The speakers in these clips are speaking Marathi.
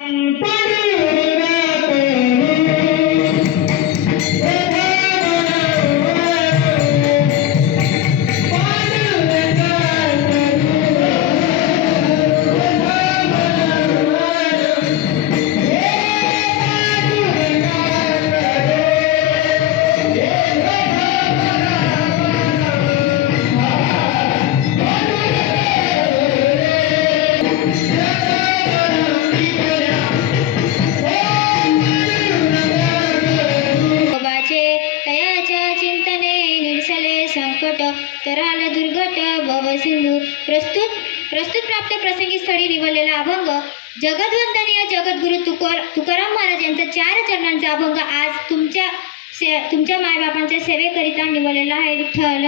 En el. तराल दुर्घट सिंधू प्रस्तुत प्रस्तुत प्राप्त प्रसंगी स्थळी निवडलेला अभंग जगद्वंदनीय जगद्गुरु तुकार तुकाराम महाराज यांचा चार चरणांचा अभंग आज तुमच्या से तुमच्या मायबापांच्या सेवेकरिता निवडलेला आहे विठ्ठल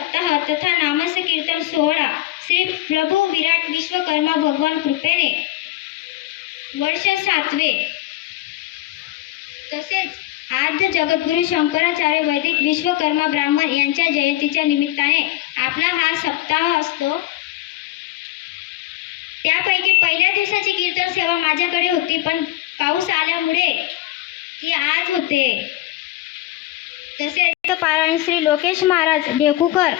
सप्ताह तथा नामसकीर्तन सोहळा. श्री प्रभू विराट विश्वकर्मा भगवान कृपेने. वर्ष सातवे. तसेच आद्य जगद्गुरु शंकराचार्य वैदिक विश्वकर्मा ब्राह्मण यांच्या जयंतीच्या निमित्ताने आपला हा सप्ताह असतो. त्यापैकी पहिल्या दिवसाची कीर्तन सेवा माझ्याकडे होती पण पाऊस आल्यामुळे ती आज होते. तसेच पारायण श्री लोकेश महाराज ढेकूकर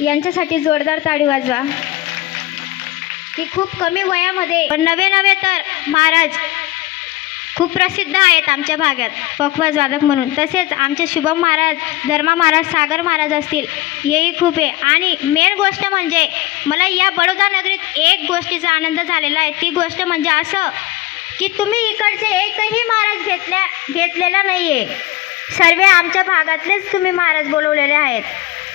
यांच्यासाठी जोरदार ताळी वाजवा. की खूप कमी वयामध्ये पण नवे नवे तर महाराज खूप प्रसिद्ध आहेत आमच्या भागात पखवाज वादक म्हणून. तसेच आमचे शुभम महाराज धर्मा महाराज सागर महाराज असतील हेही खूप आहे. आणि मेन गोष्ट म्हणजे मला या बडोदा नगरीत एक गोष्टीचा आनंद झालेला आहे. ती गोष्ट म्हणजे असं की तुम्ही इकडचे एकही महाराज घेतल्या घेतलेला नाही आहे सर्व आमच्या भागातलेच तुम्ही महाराज बोलवलेले आहेत.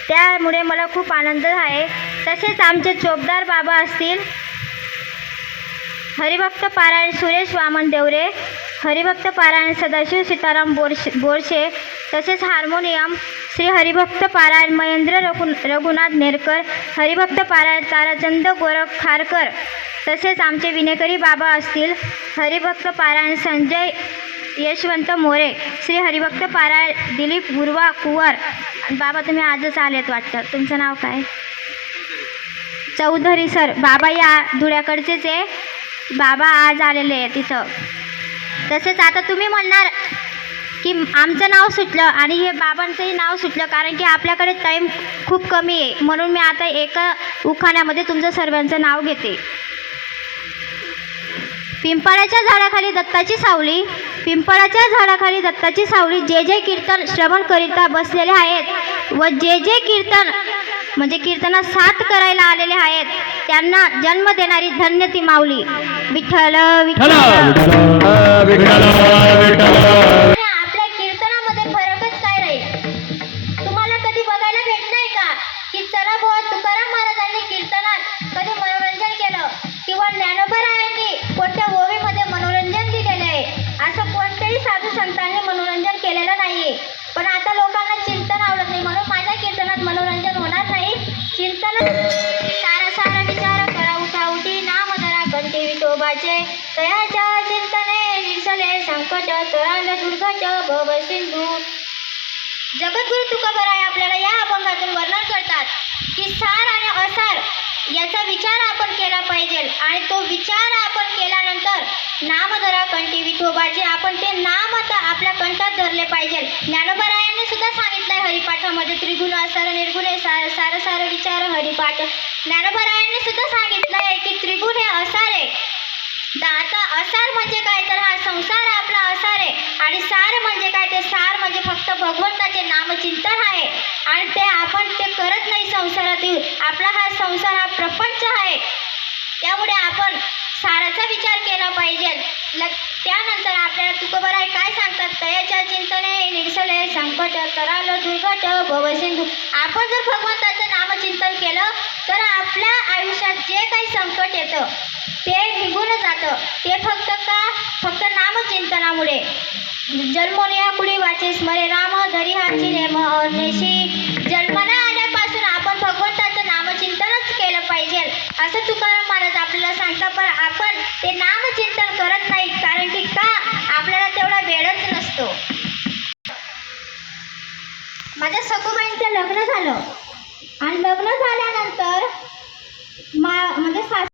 त्यामुळे मला खूप आनंद आहे. तसेच आमचे चोपदार बाबा असतील हरिभक्त पारायण सुरेश वामन देवरे हरिभक्त पारायण सदाशिव सीताराम बोरशे बोरशे तसेच हार्मोनियम श्री हरिभक्त पारायण महेंद्र रघु रघुनाथ नेरकर हरिभक्त पारायण ताराचंद गोरख खारकर तसेच आमचे विनेकरी बाबा असतील हरिभक्त पारायण संजय यशवंत मोरे श्री हरिभक्त पारा दिलीप गुरवा कुवर. बाबा तुम्ही आजच आलेत वाटतं. तुमचं नाव काय? चौधरी सर बाबा या धुळ्याकडचेच आहे. बाबा आज आलेले आहे तिथं तसेच आता तुम्ही म्हणणार की आमचं नाव सुटलं आणि हे बाबांचंही नाव सुटलं कारण की आपल्याकडे टाईम खूप कमी आहे. म्हणून मी आता एका उखाण्यामध्ये तुमचं सर्वांचं नाव घेते. पिंपळाच्या झाडाखाली दत्ताची सावली. पिंपळाच्या झाडाखाली दत्ताची सावली जे जे कीर्तन श्रवण करिता बसलेले आहेत व जे जे कीर्तन म्हणजे कीर्तनात साथ करायला आलेले आहेत त्यांना जन्म देणारी धन्य ती माऊली. विठ्ठल विठ्ठल. तयाच्या चिंतने विसले संकट तराल दुर्घट भव सिंधू. जगद्गुरु तुकाबराय आपल्याला या अभंगातून वर्णन करतात की सार आणि असार याचा विचार आपण केला पाहिजे आणि तो विचार आपण केल्यानंतर नामधरा कंठी विठोबाचे आपण ते नाम आता आपल्या कंठात धरले पाहिजे. ज्ञानोबरायांनी सुद्धा सांगितलंय हरिपाठामध्ये त्रिगुण असार निर्गुणे सार सार सार विचार हरिपाठ. ज्ञानोबरायांनी सुद्धा सांगितलं की त्रिगुण हे असार आहे तर आता असार म्हणजे काय? तर हा संसार आपला असार आहे. आणि सार म्हणजे काय? ते सार म्हणजे फक्त भगवंताचे नामचिंतन आहे. आणि ते आपण ते करत नाही संसारातील. आपला हा संसार हा प्रपंच आहे. त्यामुळे आपण साराचा विचार केला पाहिजे. ल त्यानंतर आपल्याला तुकोबराय काय सांगतात? तयाच्या चिंतने निरसले संकट तराल दुर्घट भवसिंधू आपण जर भगवंताचं नामचिंतन केलं तर आपल्या आयुष्यात जे काही संकट येतं ते निघून जातं. ते संतानामुळे जन्मोने आकुडी वाचीस मरे राम धरी हाची रे महर्नेशी जन्मना आल्यापासून आपण भगवंताचं नामचिंतनच केलं पाहिजे. असं तुकाराम महाराज आपल्याला सांगता पण आपण ते नामचिंतन करत नाही कारण की का? आपल्याला तेवढा वेळच नसतो. माझ्या सखूबाईंचं लग्न झालं. आणि लग्न झाल्यानंतर मा म्हणजे सास